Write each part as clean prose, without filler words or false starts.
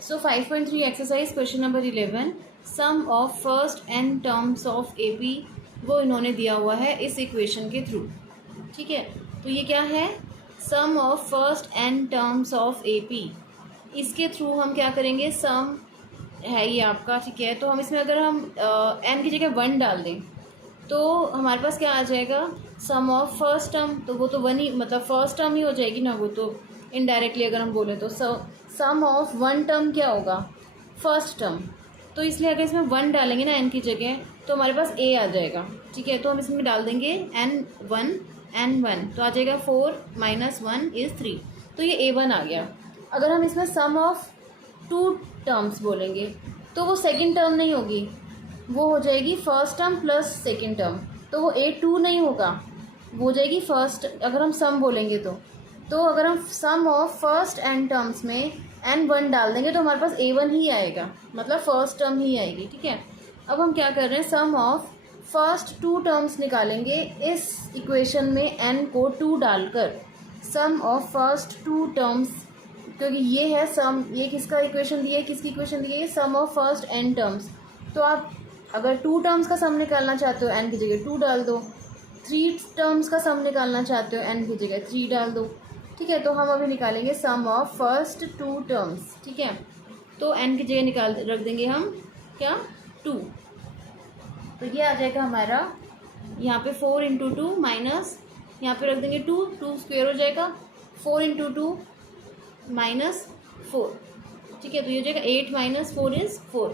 So 5.3 exercise question number 11, sum of first n terms of A P, वो इन्होंने दिया हुआ है इस इक्वेशन के थ्रू। ठीक है, तो ये क्या है, sum of first n terms of A P, इसके थ्रू हम क्या करेंगे, सम है ये आपका। ठीक है, तो हम इसमें अगर हम एन की जगह 1 डाल दें तो हमारे पास क्या आ जाएगा, सम ऑफ फर्स्ट टर्म, तो वो तो 1 ही, मतलब फर्स्ट टर्म ही हो जाएगी ना, वो तो इनडायरेक्टली अगर हम बोले तो सम ऑफ 1 टर्म क्या होगा, फर्स्ट टर्म। तो इसलिए अगर इसमें 1 डालेंगे ना एन की जगह तो हमारे पास ए आ जाएगा। ठीक है, तो हम इसमें डाल देंगे n1 n1, तो आ जाएगा 4 - 1 = 3, तो ये a1 आ गया। अगर हम इसमें सम ऑफ 2 टर्म्स बोलेंगे तो वो सेकेंड टर्म नहीं होगी, वो हो जाएगी first term plus second term, तो वो a2 नहीं होगा, वो हो जाएगी फर्स्ट। अगर हम सम बोलेंगे तो अगर हम सम ऑफ फर्स्ट एन टर्म्स में n1 डाल देंगे तो हमारे पास a1 ही आएगा, मतलब फर्स्ट टर्म ही आएगी। ठीक है, अब हम क्या कर रहे हैं, सम ऑफ फर्स्ट 2 टर्म्स निकालेंगे इस इक्वेशन में n को 2 डालकर। सम ऑफ फर्स्ट 2 टर्म्स, क्योंकि ये है सम, ये किसका इक्वेशन दिया है, किसकी इक्वेशन दी है, sum of first n terms. तो आप अगर 2 टर्म्स का सम निकालना चाहते हो n की जगह 2 डाल दो, 3 टर्म्स का सम निकालना चाहते हो n की जगह 3 डाल दो। ठीक है, तो हम अभी निकालेंगे सम ऑफ फर्स्ट 2 टर्म्स। ठीक है, तो n की जगह निकाल रख देंगे हम क्या, 2, तो ये आ जाएगा हमारा यहाँ पे 4 × 2 माइनस, यहाँ पे रख देंगे 2, 2 स्क्वेयर हो जाएगा, 4 × 2 - 4। ठीक है, तो ये हो जाएगा 8 - 4 = 4।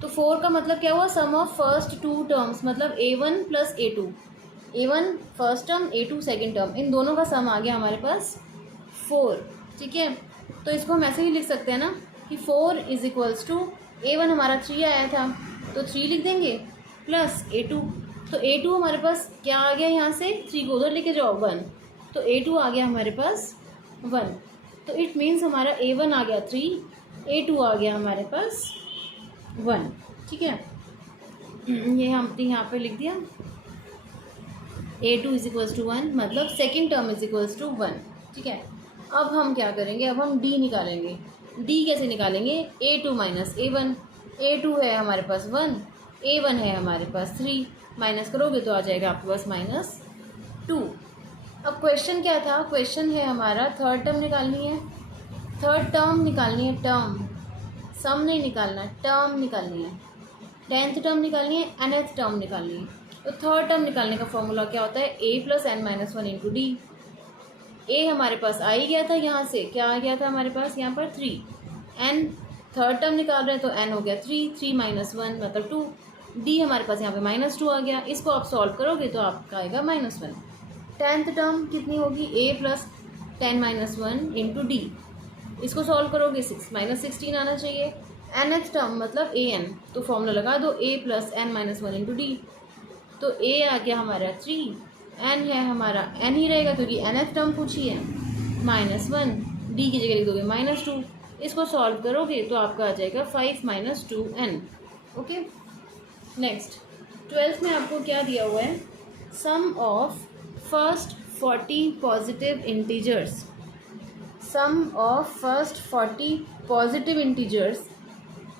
तो 4 का मतलब क्या हुआ, सम ऑफ फर्स्ट 2 टर्म्स, मतलब a1 + a2, a1 first term a2 second term, इन दोनों का सम आ गया हमारे पास 4। ठीक है, तो इसको हम ऐसे ही लिख सकते हैं ना कि 4 = a1 हमारा 3 आया था तो 3 लिख देंगे प्लस a2, तो a2 हमारे पास क्या आ गया, यहाँ से 3 को उधर लेके जाओ 1, तो a2 आ गया हमारे पास 1। तो इट मीन्स हमारा a1 आ गया 3, a2 आ गया हमारे पास 1। ठीक है, ये हमने यहाँ पे लिख दिया, a2 = 1, मतलब सेकेंड टर्म = 1। ठीक है, अब हम क्या करेंगे, अब हम d निकालेंगे। d कैसे निकालेंगे, a2 - a1, a2 है हमारे पास 1, a1 है हमारे पास 3, माइनस करोगे तो आ जाएगा आपके पास -2। अब क्वेश्चन क्या था, क्वेश्चन है हमारा थर्ड टर्म निकालनी है, थर्ड टर्म निकालनी है, टर्म, सम नहीं निकालना है, टर्म निकालनी है, 10th टर्म निकालनी है, nth टर्म निकालनी है। तो थर्ड टर्म निकालने का फॉर्मूला क्या होता है, a + n - 1 × d। a हमारे पास आ ही गया था, यहाँ से क्या आ गया था हमारे पास, यहाँ पर 3, n थर्ड टर्म निकाल रहे हैं तो n हो गया 3, 3 - 1 मतलब 2, d हमारे पास यहाँ पे -2 आ गया, इसको आप सॉल्व करोगे तो आपका आएगा -1। 10th टर्म कितनी होगी, a + 10 - 1 × d, इसको सॉल्व करोगे 6 - 16 आना चाहिए। nth टर्म मतलब an, तो फॉर्मूला लगा दो, a + n - 1 × d, तो a आ गया हमारा 3, n है हमारा n ही रहेगा क्योंकि nth टर्म पूछी है, -1, d की जगह लिख दोगे -2, इसको सॉल्व करोगे तो आपका आ जाएगा 5 - 2n। ओके, नेक्स्ट 12th में आपको क्या दिया हुआ है, sum of first 40 positive integers, sum of first 40 positive integers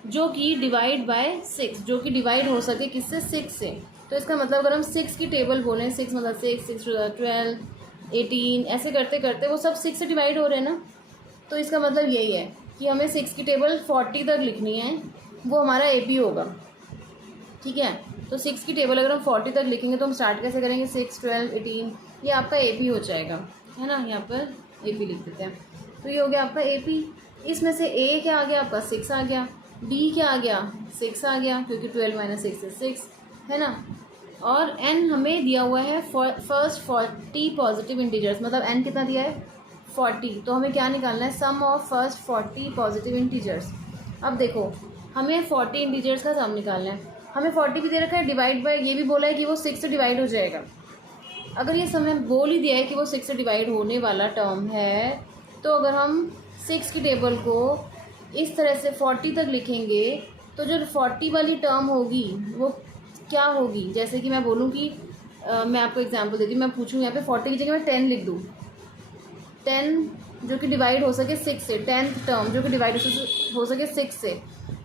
जो कि डिवाइड बाय 6, जो कि डिवाइड हो सके किससे, 6 से। तो इसका मतलब अगर हम 6 की टेबल बोलें, 6 मतलब 6, 6 × 12, 18, ऐसे करते करते वो सब 6 से डिवाइड हो रहे हैं ना, तो इसका मतलब यही है कि हमें 6 की टेबल 40 तक लिखनी है, वो हमारा AP होगा। ठीक है, तो 6 की टेबल अगर हम 40 तक लिखेंगे तो हम स्टार्ट कैसे करेंगे, 6, 12, 18, ये आपका AP हो जाएगा, है ना, यहाँ पर AP लिख देते हैं। तो ये हो गया आपका AP, इसमें से A क्या आ गया आपका, 6 आ गया, D क्या आ गया, 6 आ गया, क्योंकि 12 - 6 = 6, है ना, और n हमें दिया हुआ है फर्स्ट 40 पॉजिटिव इंटीजर्स, मतलब n कितना दिया है, 40, तो हमें क्या निकालना है, sum of first 40 positive integers. अब देखो हमें 40 इंटीजर्स का सम निकालना है, हमें 40 भी दे रखा है, डिवाइड बाय ये भी बोला है कि वो 6 से डिवाइड हो जाएगा। अगर ये समय बोल ही दिया है कि वो 6 से डिवाइड होने वाला टर्म है, तो अगर हम 6 की टेबल को इस तरह से 40 तक लिखेंगे तो जो 40 वाली टर्म होगी वो क्या होगी, जैसे कि मैं बोलूँ कि मैं आपको एग्जांपल देती हूँ, मैं पूछूँ यहाँ पे 40 की जगह मैं 10 लिख दूँ, 10 जो कि डिवाइड हो सके 6 से, 10th टर्म जो कि डिवाइड हो सके 6 से।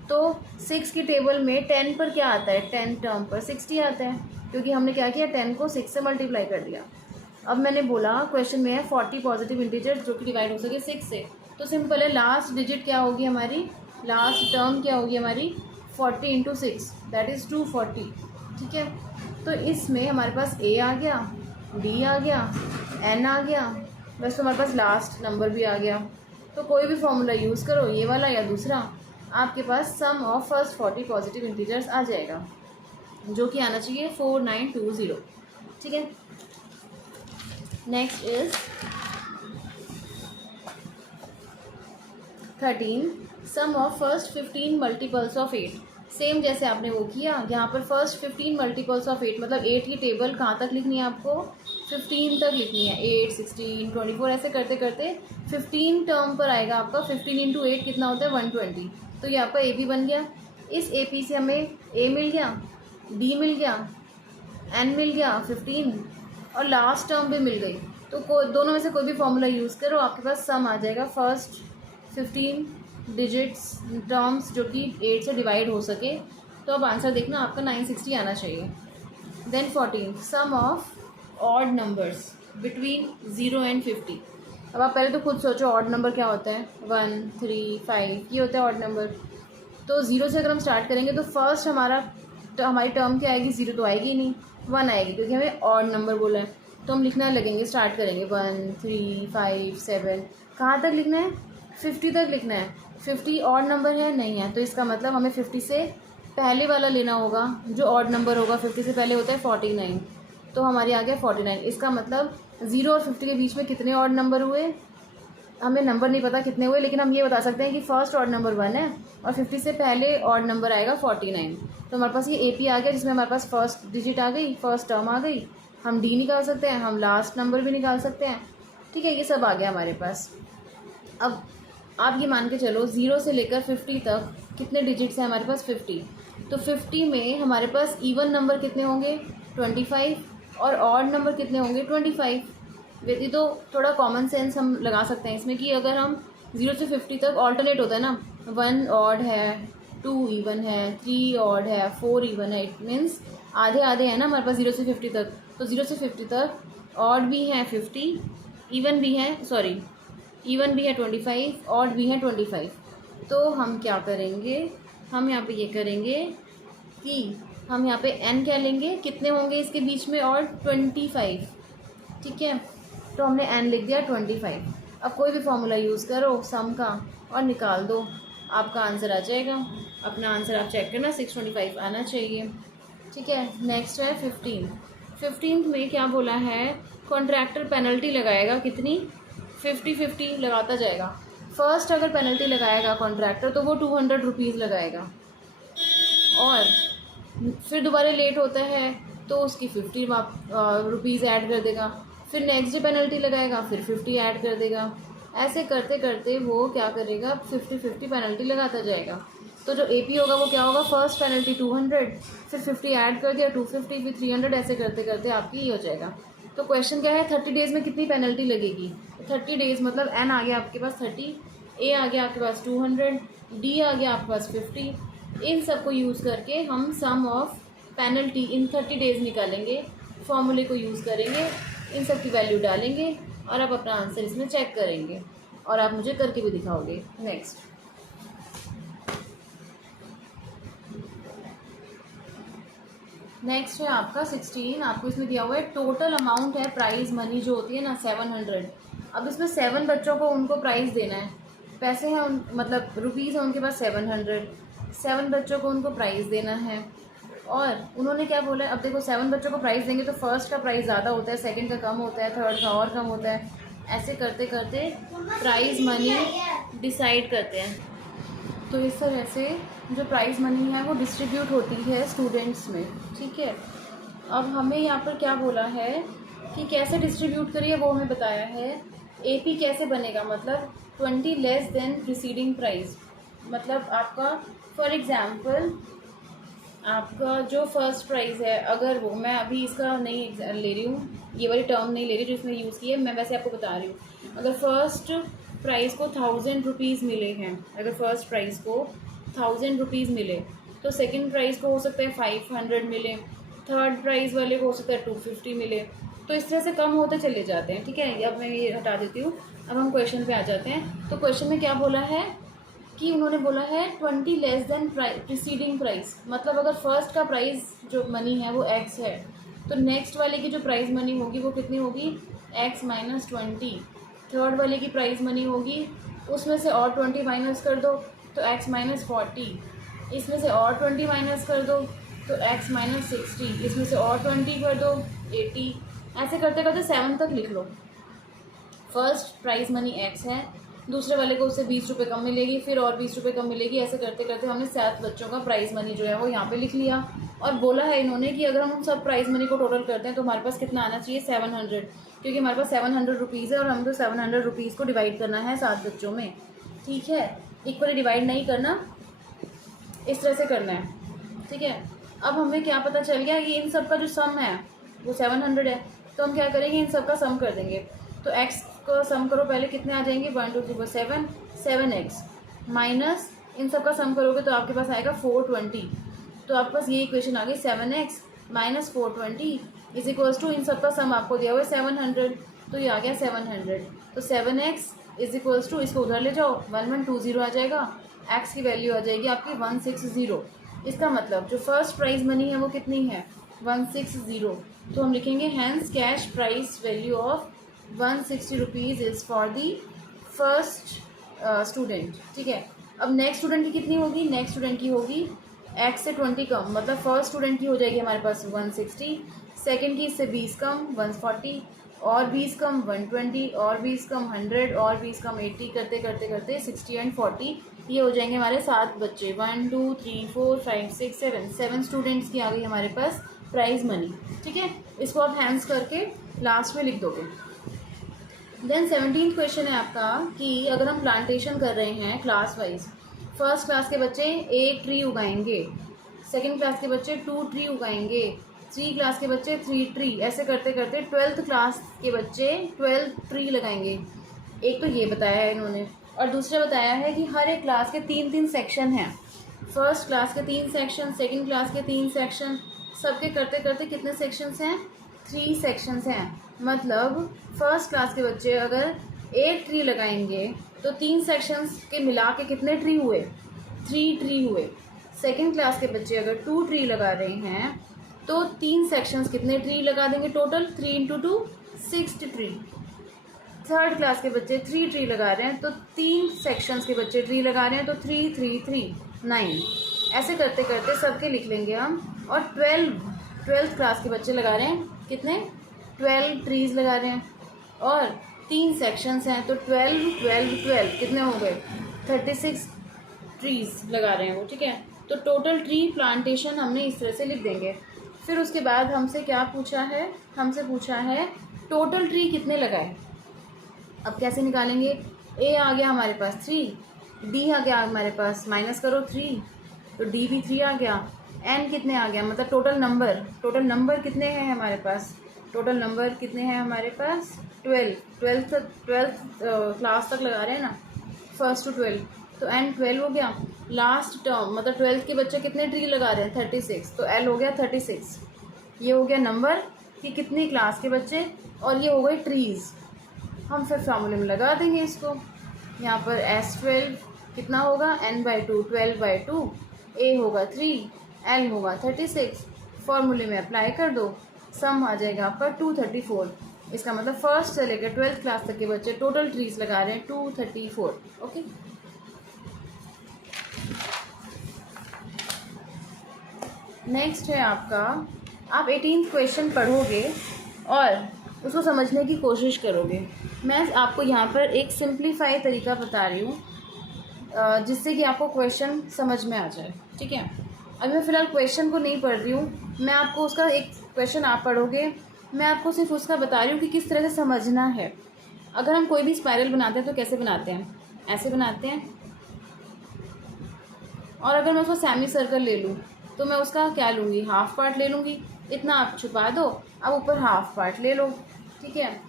तो 6 की टेबल में 10 पर क्या आता है, 10 टर्म पर 60 आता है, क्योंकि हमने क्या किया, 10 को 6 से मल्टीप्लाई कर दिया। अब मैंने बोला क्वेश्चन में है 40 पॉजिटिव इंटीजर्स जो कि डिवाइड हो सके 6 से, तो सिंपल है, लास्ट डिजिट क्या होगी हमारी, लास्ट टर्म क्या होगी हमारी, 40 इंटू 6 दैट इज़ 240। ठीक है, तो इसमें हमारे पास ए आ गया, डी आ गया, एन आ गया, वैसे तो हमारे पास लास्ट नंबर भी आ गया। तो कोई भी फॉर्मूला यूज़ करो, ये वाला या दूसरा, आपके पास sum of first 40 positive integers आ जाएगा, जो कि आना चाहिए 4920। ठीक है, next is 13 sum of first 15 multiples of 8। Same जैसे आपने वो किया, यहाँ पर फर्स्ट 15 मल्टीपल्स ऑफ 8 मतलब 8 की टेबल कहाँ तक लिखनी है आपको, 15 तक लिखनी है, 8, 16, 24 ऐसे करते करते 15 टर्म पर आएगा आपका। 15 इंटू 8 कितना होता है, 120। तो ये आपका ए पी बन गया। इस ए पी से हमें ए मिल गया, डी मिल गया, एन मिल गया 15 और लास्ट टर्म भी मिल गई। तो दोनों में से कोई भी फॉर्मूला यूज़ करो, आपके पास सम आ जाएगा फर्स्ट 15 डिजिट्स टर्म्स जो कि 8 से डिवाइड हो सके। तो अब आंसर देखना, आपका 960 आना चाहिए। Then 14 sum of odd numbers between 0 and 50। अब आप पहले तो खुद सोचो ऑड नंबर क्या होता है, 1, 3, 5 ये होता है ऑड नंबर। तो 0 से अगर हम स्टार्ट करेंगे तो फर्स्ट हमारी टर्म क्या आएगी, 0 तो आएगी नहीं, 1 आएगी, क्योंकि हमें ऑड नंबर बोला है। तो हम लिखना लगेंगे, स्टार्ट करेंगे 1, 3, 5, 7, कहाँ तक लिखना है, 50 तक लिखना है। 50 ऑड नंबर है, नहीं है, तो इसका मतलब हमें 50 से पहले वाला लेना होगा, जो ऑड नंबर होगा 50 से पहले होता है 49। तो हमारी आ गया 49। इसका मतलब 0 और 50 के बीच में कितने ऑड नंबर हुए, हमें नंबर नहीं पता कितने हुए, लेकिन हम ये बता सकते हैं कि फर्स्ट ऑड नंबर 1 है और 50 से पहले ऑड नंबर आएगा 49। तो हमारे पास ये ए पी आ गया, जिसमें हमारे पास फर्स्ट डिजिट आ गई, फर्स्ट टर्म आ गई। हम डी निकाल सकते हैं, हम लास्ट नंबर भी निकाल सकते हैं। ठीक है, ये सब आ गया हमारे पास। अब आप ये मान के चलो 0 से लेकर 50 तक कितने डिजिट्स हैं हमारे पास, 50। तो 50 में हमारे पास इवन नंबर कितने होंगे, 25, और ऑड नंबर कितने होंगे, 25। वैसे तो थोड़ा कॉमन सेंस हम लगा सकते हैं इसमें कि अगर हम 0 से 50 तक ऑल्टरनेट होता है ना, 1 ऑड है, 2 इवन है, 3 ऑड है, 4 इवन है, इट मीन्स आधे आधे हैं ना हमारे पास 0 से 50 तक। तो 0 से 50 तक ऑड भी हैं 50, इवन भी है, सॉरी इवन भी है 25, ऑड भी है 25। तो हम क्या करेंगे, हम यहाँ पे ये करेंगे कि हम यहाँ पे n क्या लेंगे, कितने होंगे इसके बीच में, और 25। ठीक है, तो हमने n लिख दिया 25। अब कोई भी फॉर्मूला यूज़ करो सम का और निकाल दो, आपका आंसर आ जाएगा। अपना आंसर आप चेक करना, 625 आना चाहिए। ठीक है, नेक्स्ट है 15 में क्या बोला है, कॉन्ट्रैक्टर पेनल्टी लगाएगा कितनी, 50-50 लगाता जाएगा। फर्स्ट अगर पेनल्टी लगाएगा कॉन्ट्रैक्टर तो वो 200 रुपीज़ लगाएगा, और फिर दोबारा लेट होता है तो उसकी 50 रुपीज़ ऐड कर देगा। फिर नेक्स्ट डे पेनल्टी लगाएगा, फिर 50 ऐड कर देगा। ऐसे करते करते वो क्या करेगा, 50-50 पेनल्टी लगाता जाएगा। तो जो ए पी होगा वो क्या होगा, फर्स्ट पेनल्टी 200, फिर 50 ऐड कर दिया 250, फिर 300, ऐसे करते करते आपकी ये हो जाएगा। तो क्वेश्चन क्या है, 30 डेज़ में कितनी पेनल्टी लगेगी। 30 डेज़ मतलब एन आ गया आपके पास 30, ए आ गया आपके पास 200, डी आ गया आपके पास 50। इन सब को यूज़ करके हम सम ऑफ पेनल्टी इन 30 डेज़ निकालेंगे। फॉर्मूले को यूज़ करेंगे, इन सब की वैल्यू डालेंगे और आप अपना आंसर इसमें चेक करेंगे और आप मुझे करके भी दिखाओगे। नेक्स्ट है आपका 16। आपको इसमें दिया हुआ है टोटल अमाउंट है प्राइज़ मनी जो होती है ना 700। अब इसमें 7 बच्चों को उनको प्राइज़ देना है, पैसे हैं मतलब रुपीज़ हैं उनके पास 700, 7 बच्चों को उनको प्राइज़ देना है। और उन्होंने क्या बोला है, अब देखो 7 बच्चों को प्राइज़ देंगे तो फर्स्ट का प्राइस ज़्यादा होता है, सेकंड का कम होता है, थर्ड का और कम होता है। ऐसे करते करते प्राइज़ मनी डिसाइड करते हैं। तो इस तरह से जो प्राइज़ मनी है वो डिस्ट्रीब्यूट होती है स्टूडेंट्स में। ठीक है, अब हमें यहाँ पर क्या बोला है कि कैसे डिस्ट्रीब्यूट करिए, वो हमें बताया है। एपी कैसे बनेगा, मतलब 20 लेस देन प्रीसीडिंग प्राइस। मतलब आपका फॉर एग्ज़ाम्पल आपका जो फर्स्ट प्राइज़ है, अगर वो, मैं अभी इसका नहीं ले रही हूँ, ये वाली टर्म नहीं ले रही जो इसमें यूज़ की है, मैं वैसे आपको बता रही हूँ। अगर फर्स्ट प्राइस को 1000 रुपीज़ मिले हैं, अगर फर्स्ट प्राइस को 1000 रुपीज़ मिले तो सेकंड प्राइस को हो सकता है 500 मिले, थर्ड प्राइस वाले को हो सकता है 250 मिले। तो इस तरह से कम होते चले जाते हैं। ठीक है, अब मैं ये हटा देती हूँ। अब हम क्वेश्चन पे आ जाते हैं। तो क्वेश्चन में क्या बोला है कि उन्होंने बोला है 20 लेस देन प्रीसीडिंग प्राइस, मतलब अगर फर्स्ट का प्राइस जो मनी है वो x है तो नेक्स्ट वाले की जो प्राइस मनी होगी वो कितनी होगी, x माइनस 20। थर्ड वाले की प्राइस मनी होगी, उसमें से और 20 माइनस कर दो तो x माइनस 40, इसमें से और 20 माइनस कर दो तो x माइनस 60, इसमें से और 20 कर दो 80। ऐसे करते करते 7 तक लिख लो। फर्स्ट प्राइस मनी x है, दूसरे वाले को उससे 20 रुपये कम मिलेगी, फिर और 20 रुपये कम मिलेगी। ऐसे करते करते हमने 7 बच्चों का प्राइस मनी जो है वो यहाँ पे लिख लिया। और बोला है इन्होंने कि अगर हम सब प्राइस मनी को टोटल करते हैं तो हमारे पास कितना आना चाहिए, 700, क्योंकि हमारे पास 700 रुपीज़ है और हमें तो 700 रुपीज़ को डिवाइड करना है 7 बच्चों में। ठीक है, इक्वली डिवाइड नहीं करना, इस तरह से करना है। ठीक है, अब हमें क्या पता चल गया कि इन सब का जो सम है वो 700 है, तो हम क्या करेंगे, इन सब का सम कर देंगे। तो x को सम करो, पहले कितने आ जाएंगे, 1 2 3 4 7, 7x माइनस इन सब का सम करोगे तो आपके पास आएगा 420। तो आपके पास ये इक्वेशन आ गई, 7x minus 420 is equals to, इन सब का सम आपको दिया हुआ है 700, तो ये आ गया 700। तो 7x इज इक्वल्स टू, इसको उधर ले जाओ, 1120 आ जाएगा, x की वैल्यू आ जाएगी आपकी 160। इसका मतलब जो फर्स्ट प्राइस मनी है वो कितनी है, 160। तो हम लिखेंगे hence cash price value of 160 rupees is for the first student. ठीक है, अब नेक्स्ट स्टूडेंट की कितनी होगी, नेक्स्ट स्टूडेंट की होगी x से 20 कम, मतलब फर्स्ट स्टूडेंट की हो जाएगी हमारे पास 160, सेकंड की इससे 20 कम 140, और 20 कम 120, और 20 कम 100, और 20 कम 80, करते करते करते 60 एंड 40 ये हो जाएंगे हमारे 7 बच्चे। 1 2 3 4 5 6 7 स्टूडेंट्स की आ गई हमारे पास प्राइज मनी। ठीक है, इसको आप हैंड्स करके लास्ट में लिख दोगे। देन 17th क्वेश्चन है आपका कि अगर हम प्लांटेशन कर रहे हैं क्लास वाइज, फर्स्ट क्लास के बच्चे 1 ट्री उगाएंगे, सेकंड क्लास के बच्चे 2 ट्री उगाएंगे, 3 क्लास के बच्चे 3 ट्री, ऐसे करते करते 12th क्लास के बच्चे 12 ट्री लगाएंगे। एक तो ये बताया है इन्होंने, और दूसरा बताया है कि हर एक क्लास के 3-3 सेक्शन हैं। फर्स्ट क्लास के 3 सेक्शन, सेकंड क्लास के 3 सेक्शन, सबके करते करते कितने सेक्शंस हैं, 3 सेक्शंस हैं। मतलब फर्स्ट क्लास के बच्चे अगर 8 ट्री लगाएंगे तो 3 सेक्शंस के मिला के कितने ट्री हुए, 3 ट्री हुए। सेकंड क्लास के बच्चे अगर 2 ट्री लगा रहे हैं तो 3 सेक्शंस कितने ट्री लगा देंगे, टोटल 3 × 2 6 ट्री। थर्ड क्लास के बच्चे 3 ट्री लगा रहे हैं तो 3 सेक्शंस के बच्चे ट्री लगा रहे हैं तो 3 3 3 9, ऐसे करते करते सबके लिख लेंगे हम। और 12th क्लास के बच्चे लगा रहे हैं कितने, 12 ट्रीज लगा रहे हैं, और 3 सेक्शंस हैं तो 12 12 12 कितने हो गए, 36 ट्रीज लगा रहे हैं वो। ठीक है, तो टोटल ट्री प्लांटेशन हमने इस तरह से लिख देंगे। फिर उसके बाद हमसे क्या पूछा है, हमसे पूछा है टोटल ट्री कितने लगाए। अब कैसे निकालेंगे, ए आ गया हमारे पास 3, डी आ गया हमारे पास, माइनस करो 3 तो डी भी 3 आ गया, एन कितने आ गया, मतलब टोटल नंबर कितने हैं हमारे पास, टोटल नंबर कितने हैं हमारे पास 12th क्लास तक लगा रहे हैं ना, फर्स्ट टू 12, तो एन 12 हो गया। लास्ट टर्म मतलब 12th के बच्चे कितने ट्री लगा रहे हैं, 36, तो एल हो गया 36। ये हो गया नंबर कि कितनी क्लास के बच्चे, और ये हो गए ट्रीज़। हम फिर फार्मूले में लगा देंगे इसको, यहाँ पर S12 कितना होगा, n/2 12/2, A होगा 3, L होगा 36, फार्मूले में अप्लाई कर दो, सम आ जाएगा आपका 234। इसका मतलब फर्स्ट से लेकर 12th क्लास तक के बच्चे टोटल ट्रीज लगा रहे हैं 234। ओके, नेक्स्ट है आपका, आप 18th क्वेश्चन पढ़ोगे और उसको समझने की कोशिश करोगे। मैं आपको यहाँ पर एक सिंप्लीफाई तरीका बता रही हूँ जिससे कि आपको क्वेश्चन समझ में आ जाए। ठीक है, अभी मैं फ़िलहाल क्वेश्चन को नहीं पढ़ रही हूँ, मैं आपको उसका एक क्वेश्चन आप पढ़ोगे, मैं आपको सिर्फ उसका बता रही हूँ कि किस तरह से समझना है। अगर हम कोई भी स्पाइरल बनाते हैं तो कैसे बनाते हैं, ऐसे बनाते हैं, और अगर मैं उसको सेमी सर्कल ले लूँ तो मैं उसका क्या लूँगी, हाफ पार्ट ले लूँगी। इतना आप छुपा दो, अब ऊपर हाफ पार्ट ले लो। ठीक है,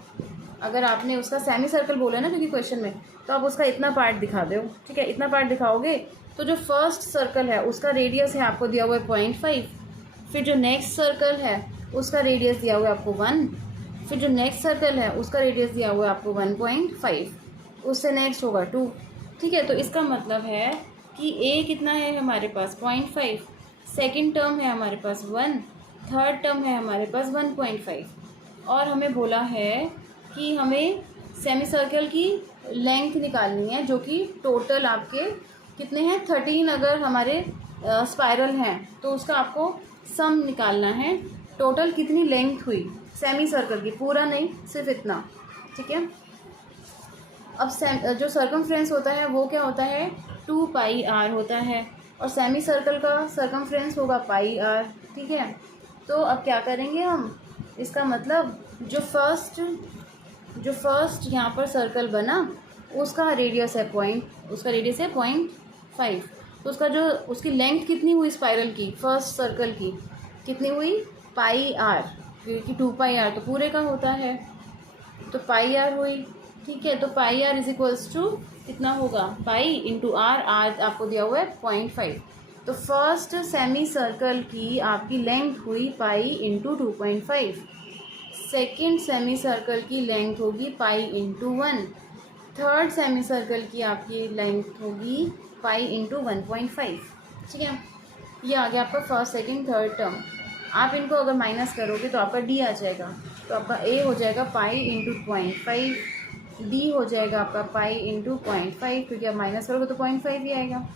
अगर आपने उसका सेमी सर्कल बोला ना क्योंकि क्वेश्चन में, तो आप उसका इतना पार्ट दिखा दो, ठीक है। इतना पार्ट दिखाओगे तो जो फर्स्ट सर्कल है उसका रेडियस है आपको दिया हुआ है 0.5, फिर जो नेक्स्ट सर्कल है उसका रेडियस दिया हुआ है आपको 1, फिर जो नेक्स्ट सर्कल है उसका रेडियस दिया हुआ है आपको 1.5, उससे नेक्स्ट होगा 2, ठीक है। तो इसका मतलब है कि ए कितना है हमारे पास 0.5, सेकेंड टर्म है हमारे पास 1, थर्ड टर्म है हमारे पास 1.5, और हमें बोला है कि हमें सेमी सर्कल की लेंथ निकालनी है जो कि टोटल आपके कितने हैं 13 अगर हमारे स्पाइरल हैं तो उसका आपको सम निकालना है, टोटल कितनी लेंथ हुई सेमी सर्कल की, पूरा नहीं सिर्फ इतना, ठीक है। अब जो सर्कमफ्रेंस होता है वो क्या होता है 2 पाई आर होता है, और सेमी सर्कल का सर्कमफ्रेंस होगा पाई आर, ठीक है। तो अब क्या करेंगे हम, इसका मतलब जो फर्स्ट यहाँ पर सर्कल बना उसका रेडियस है 0.5, तो उसकी लेंथ कितनी हुई स्पाइरल की, फर्स्ट सर्कल की कितनी हुई पाई आर, क्योंकि 2 पाई आर तो पूरे का होता है, तो पाई आर हुई, ठीक है। तो पाई आर इज इक्वल्स टू कितना होगा पाई इंटू आर, आर आपको दिया हुआ है 0.5, तो फर्स्ट सेमी सर्कल की आपकी लेंथ हुई pi into 2.5, second semi circle की लेंथ होगी pi into 1, third semi circle की आपकी लेंथ होगी पाई इंटू 1.5, ठीक है। ये आ गया आपका फर्स्ट सेकेंड थर्ड टर्म। आप इनको अगर माइनस करोगे तो आपका डी आ जाएगा, तो आपका ए हो जाएगा पाई इंटू 0.5, डी हो जाएगा आपका पाई इंटू 0.5, क्योंकि आप माइनस करोगे तो 0.5 ही आएगा,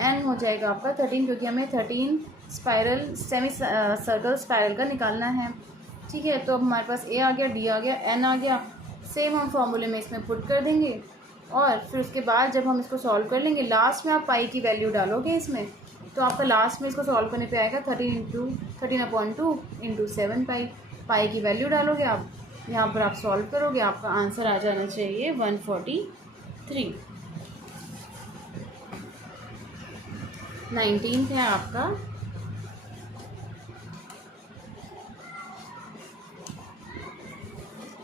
एन हो जाएगा आपका 13, क्योंकि हमें 13 स्पाइरल सेमी सर्कल स्पाइरल का निकालना है, ठीक है। तो अब हमारे पास ए आ गया, डी आ गया, एन आ गया, सेम हम फॉर्मूले में इसमें पुट कर देंगे, और फिर उसके बाद जब हम इसको सॉल्व कर लेंगे लास्ट में आप पाई की वैल्यू डालोगे इसमें, तो आपका लास्ट में इसको सॉल्व करने पे आएगा 13/2 इंटू 7 पाई की वैल्यू डालोगे आप, यहाँ पर आप सॉल्व करोगे, आपका आंसर आ जाना चाहिए 143। 19th है आपका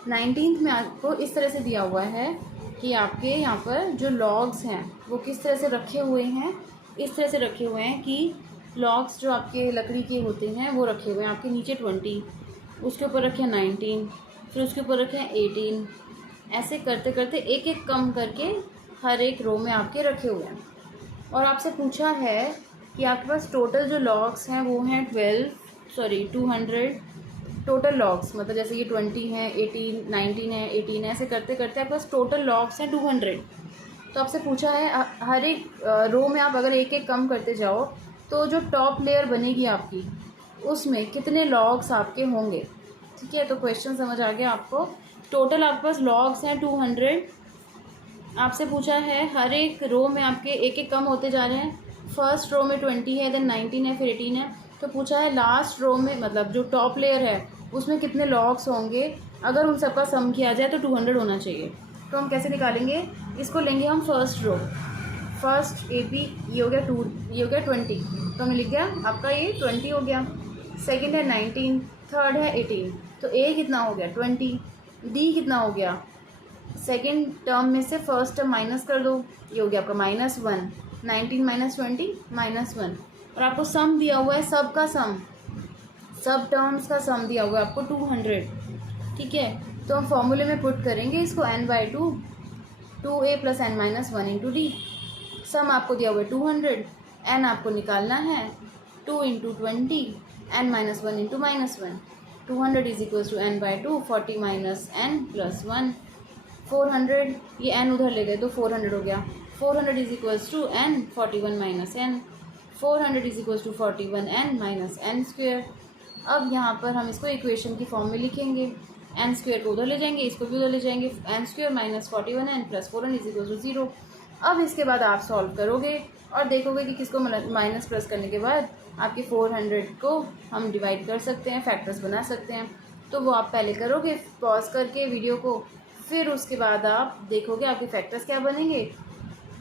19th में आपको इस तरह से दिया हुआ है कि आपके यहाँ पर जो लॉग्स हैं वो किस तरह से रखे हुए हैं, इस तरह से रखे हुए हैं कि लॉग्स जो आपके लकड़ी के होते हैं वो रखे हुए हैं आपके नीचे 20, उसके ऊपर रखे हैं 19, फिर उसके ऊपर रखे हैं 18, ऐसे करते करते एक एक कम करके हर एक रो में आपके रखे हुए हैं। और आपसे पूछा है कि आपके पास टोटल जो लॉग्स हैं वो हैं 200 टोटल लॉग्स, मतलब जैसे ये 20 हैं, 18, 19 है, 18 है, ऐसे करते करते आपके पास टोटल लॉग्स हैं 200। तो आपसे पूछा है हर एक रो में आप अगर एक एक कम करते जाओ तो जो टॉप लेयर बनेगी आपकी उसमें कितने लॉग्स आपके होंगे, ठीक है। तो क्वेश्चन समझ आ गया आपको, टोटल आपके पास लॉग्स हैं 200, आपसे पूछा है हर एक रो में आपके एक एक कम होते जा रहे हैं, फर्स्ट रो में 20 है, देन 19 है, फिर 18 है, तो पूछा है लास्ट रो में मतलब जो टॉप लेयर है उसमें कितने लॉग्स होंगे, अगर उन सबका सम किया जाए तो 200 होना चाहिए। तो हम कैसे निकालेंगे, इसको लेंगे हम फर्स्ट रो, फर्स्ट AP ये हो गया 2, ये हो गया 20, तो हमने लिख दिया आपका ये 20 हो गया, सेकंड है 19, थर्ड है 18, तो A कितना हो गया 20, D कितना हो गया, सेकेंड टर्म में से फर्स्ट टर्म माइनस कर दो, ये हो गया आपका -1, 19 - 20 -1, और आपको सम दिया हुआ है सबका सम, सब टर्म्स का सम दिया हुआ है आपको 200, ठीक है। तो हम फॉर्मूले में पुट करेंगे इसको n/2 2a + n - 1 into D, सम आपको दिया हुआ है 200, n आपको निकालना है 2 into 20, n - 1 into -1, 200 is equals to n/2 40 - n + 1, 400, ये n उधर ले गए तो 400 हो गया, 400 is equals to n 41 - n, 400 is equals to 41n - n square. अब यहाँ पर हम इसको इक्वेशन की फॉर्म में लिखेंगे, n स्क्वेयर को उधर ले जाएंगे, इसको भी उधर ले जाएंगे, n square - 41n + 4n is equal to 0। अब इसके बाद आप सॉल्व करोगे और देखोगे कि किसको माइनस प्लस करने के बाद आपके 400 को हम डिवाइड कर सकते हैं, फैक्टर्स बना सकते हैं। तो वो आप पहले करोगे पॉज करके वीडियो को, फिर उसके बाद आप देखोगे आपके फैक्टर्स क्या बनेंगे।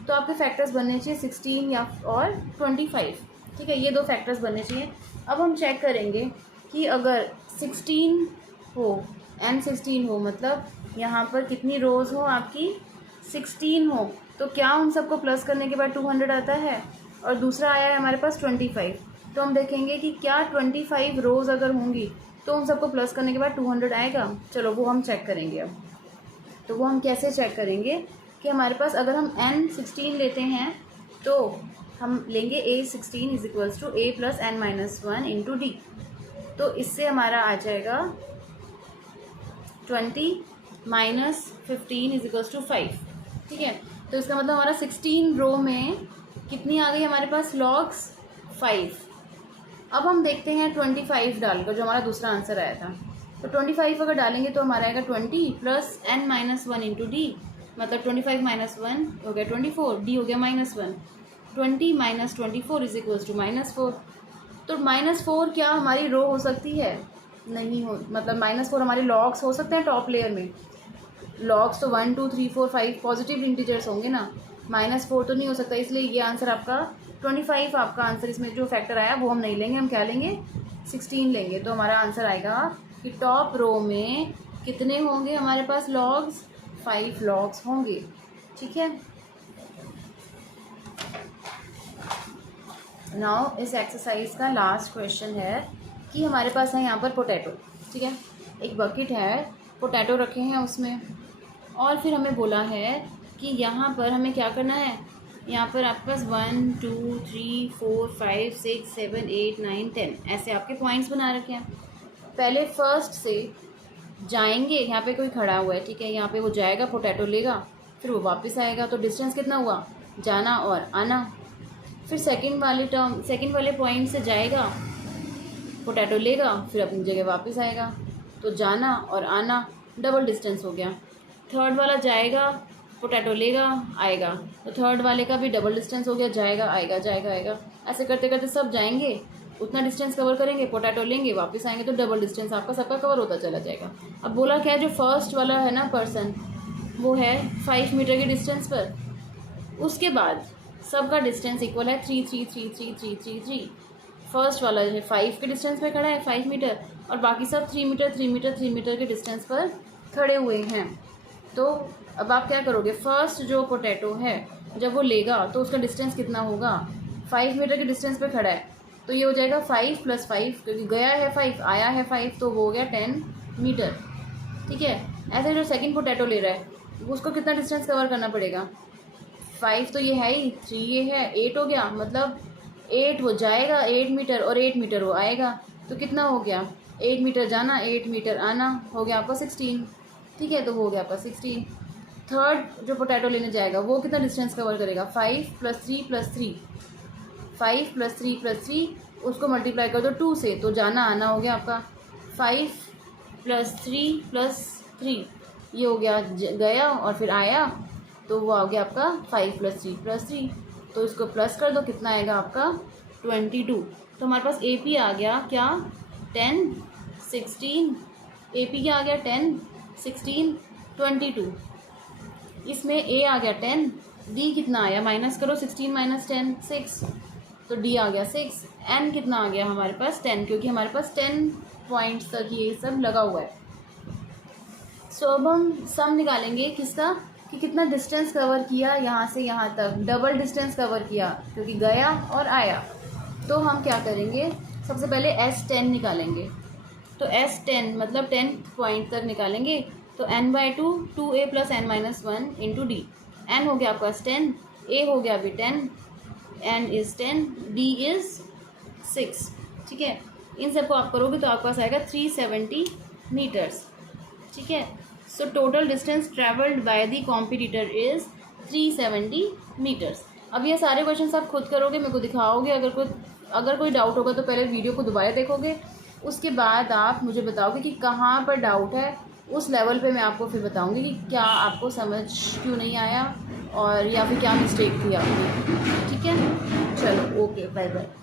तो आपके फैक्टर्स बनने चाहिए 16 या और 25, ठीक है, ये दो फैक्टर्स बनने चाहिए। अब हम चेक करेंगे कि अगर 16 हो, n 16 हो, मतलब यहाँ पर कितनी रोज़ हो आपकी 16 हो तो क्या उन सबको प्लस करने के बाद 200 आता है, और दूसरा आया है हमारे पास 25। तो हम देखेंगे कि क्या 25 रोज़ अगर होंगी तो उन सबको प्लस करने के बाद 200 आएगा। चलो वो हम चेक करेंगे अब। तो वो हम कैसे चेक करेंगे कि हमारे पास अगर हम n16 लेते हैं तो हम लेंगे a16 is equals to a plus n-1 into d. तो इससे हमारा आ जाएगा 20 माइनस 15 इज इक्वल्स टू 5। ठीक है, तो इसका मतलब हमारा 16 रो में कितनी आ गई हमारे पास लॉग्स 5। अब हम देखते हैं 25 डालकर जो हमारा दूसरा आंसर आया था। तो 25 अगर डालेंगे तो हमारा आएगा 20 प्लस n-1 इंटू डी, मतलब 25 माइनस 1 हो गया 24, डी हो गया -1। 20 माइनस 24 इज इक्वल्स टू -4। तो -4 क्या हमारी रो हो सकती है? नहीं हो, मतलब -4 हमारे लॉग्स हो सकते हैं टॉप लेयर में। लॉग्स तो 1 2 3 4 5 पॉजिटिव इंटीजर्स होंगे ना, -4 तो नहीं हो सकता। इसलिए ये आंसर आपका 25 आपका आंसर, इसमें जो फैक्टर आया वो हम नहीं लेंगे, हम क्या लेंगे 16 लेंगे। तो हमारा आंसर आएगा कि टॉप रो में कितने होंगे हमारे पास लॉग्स, 5 लॉग्स होंगे। ठीक है, नाउ इस एक्सरसाइज का लास्ट क्वेश्चन है कि हमारे पास है यहाँ पर पोटैटो। ठीक है, एक बकेट है, पोटैटो रखे हैं उसमें, और फिर हमें बोला है कि यहाँ पर हमें क्या करना है। यहाँ पर आपके पास 1 2 3 4 5 6 7 8 9 10 ऐसे आपके पॉइंट्स बना रखे हैं। पहले फर्स्ट से जाएंगे, यहाँ पे कोई खड़ा हुआ है, ठीक है, यहाँ पे वो जाएगा, पोटैटो लेगा, फिर वो वापस आएगा। तो डिस्टेंस कितना हुआ, जाना और आना। फिर सेकंड वाले पॉइंट से जाएगा, पोटैटो लेगा, फिर अपनी जगह वापस आएगा। तो जाना और आना डबल डिस्टेंस हो गया। थर्ड वाला जाएगा, पोटैटो लेगा, आएगा, तो थर्ड वाले का भी डबल डिस्टेंस हो गया, जाएगा आएगा जाएगा आएगा। ऐसे करते करते सब जाएंगे, उतना डिस्टेंस कवर करेंगे, पोटैटो लेंगे, वापस आएंगे, तो डबल डिस्टेंस आपका सबका कवर होता चला जाएगा। अब बोला क्या है, जो फर्स्ट वाला है ना पर्सन, वो है 5 मीटर के डिस्टेंस पर। उसके बाद सबका डिस्टेंस इक्वल है 3 3 3 3 3 3 3। फर्स्ट वाला है 5 के डिस्टेंस पर खड़ा है, 5 मीटर, और बाकी सब 3 मीटर 3 मीटर 3 मीटर के डिस्टेंस पर खड़े हुए हैं। तो अब आप क्या करोगे, फर्स्ट जो पोटैटो है जब वो लेगा तो उसका डिस्टेंस कितना होगा, 5 मीटर के डिस्टेंस पे खड़ा है, तो ये हो जाएगा 5 + 5, क्योंकि गया है 5 आया है 5, तो वो हो गया 10 मीटर। ठीक है, ऐसे जो सेकंड पोटैटो ले रहा है उसको कितना डिस्टेंस कवर करना पड़ेगा, 5 तो ये है ही, 3 ये है, 8 हो गया, मतलब 8 वो जाएगा 8 मीटर और 8 मीटर वो आएगा, तो कितना हो गया, 8 मीटर जाना 8 मीटर आना, हो गया आपका 16। ठीक है, तो हो गया आपका 16। थर्ड जो पोटैटो लेने जाएगा वो कितना डिस्टेंस कवर करेगा, 5 + 3 + 3, 5 + 3 + 3, उसको मल्टीप्लाई कर दो 2 से, तो जाना आना हो गया आपका 5 + 3 + 3, ये हो गया गया और फिर आया, तो वो आ गया आपका 5 + 3 + 3। तो इसको प्लस कर दो, कितना आएगा आपका 22। तो हमारे पास ए पी आ गया क्या 10 16, ए पी क्या आ गया 10 16 22। इसमें ए आ गया 10, डी कितना आया, माइनस करो 16 - 10 6, तो डी आ गया 6। एन कितना आ गया हमारे पास 10, क्योंकि हमारे पास 10 पॉइंट्स तक ये सब लगा हुआ है। सो अब हम सम निकालेंगे किसका, कि कितना डिस्टेंस कवर किया यहाँ से यहाँ तक, डबल डिस्टेंस कवर किया क्योंकि गया और आया। तो हम क्या करेंगे, सबसे पहले S10 निकालेंगे। तो S10 मतलब 10 पॉइंट तक निकालेंगे, तो n/2 2a + n-1 into D. n हो गया आपका 10, a हो गया अभी 10, n इज़ 10, d इज़ 6। ठीक है, इन सबको आप करोगे तो आपके पास आएगा 370 मीटर्स। ठीक है, so total distance travelled by the competitor is 370 metres. अब ये सारे क्वेश्चन आप खुद करोगे, मेरे को दिखाओगे, अगर कोई डाउट होगा तो पहले वीडियो को दोबारा देखोगे, उसके बाद आप मुझे बताओगे कि कहाँ पर डाउट है, उस लेवल पे मैं आपको फिर बताऊंगी कि क्या आपको समझ क्यों नहीं आया और या फिर क्या मिस्टेक थी आपकी। ठीक है, चलो ओके, बाय बाय।